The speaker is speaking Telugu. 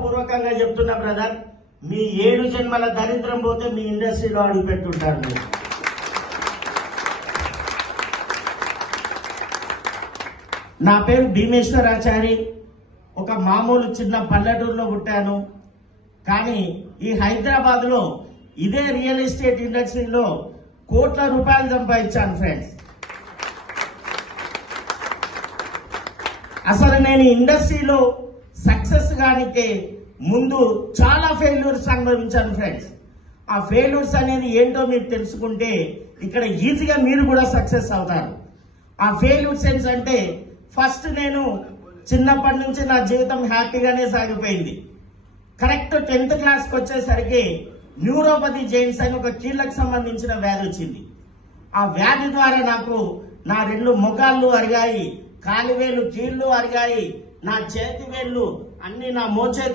పూర్వకంగా చెప్తున్నా బ్రదర్, మీ 7 జన్మల దరిద్రం పోతే మీ ఇండస్ట్రీలో అడుగు పెట్టుంటారు మీరు. నా పేరు భీమేశ్వరాచారి. ఒక మామూలు చిన్న పల్లెటూరులో పుట్టాను. కానీ ఈ హైదరాబాద్ లో ఇదే రియల్ ఎస్టేట్ ఇండస్ట్రీలో కోట్ల రూపాయలు సంపాదించాను ఫ్రెండ్స్. అసలు నేను ఇండస్ట్రీలో సక్సెస్ గానికే ముందు చాలా ఫెయిల్యూర్స్ అనుభవించాను ఫ్రెండ్స్. ఆ ఫెయిల్యూర్స్ అనేది ఏంటో మీరు తెలుసుకుంటే ఇక్కడ ఈజీగా మీరు కూడా సక్సెస్ అవుతారు. ఆ ఫెయిల్యూర్స్ ఏంటంటే, ఫస్ట్ నేను చిన్నప్పటి నుంచి నా జీవితం హ్యాపీగానే సాగిపోయింది. కరెక్ట్ 10th క్లాస్కి వచ్చేసరికి న్యూరోపతి జైన్స్ అని ఒక కీళ్ళకు సంబంధించిన వ్యాధి వచ్చింది. ఆ వ్యాధి ద్వారా నాకు నా 2 మొగాళ్ళు అరిగాయి, కాలివేలు కీళ్లు అరిగాయి, నా చేతి వేళ్ళు అన్ని, నా మోచేతులు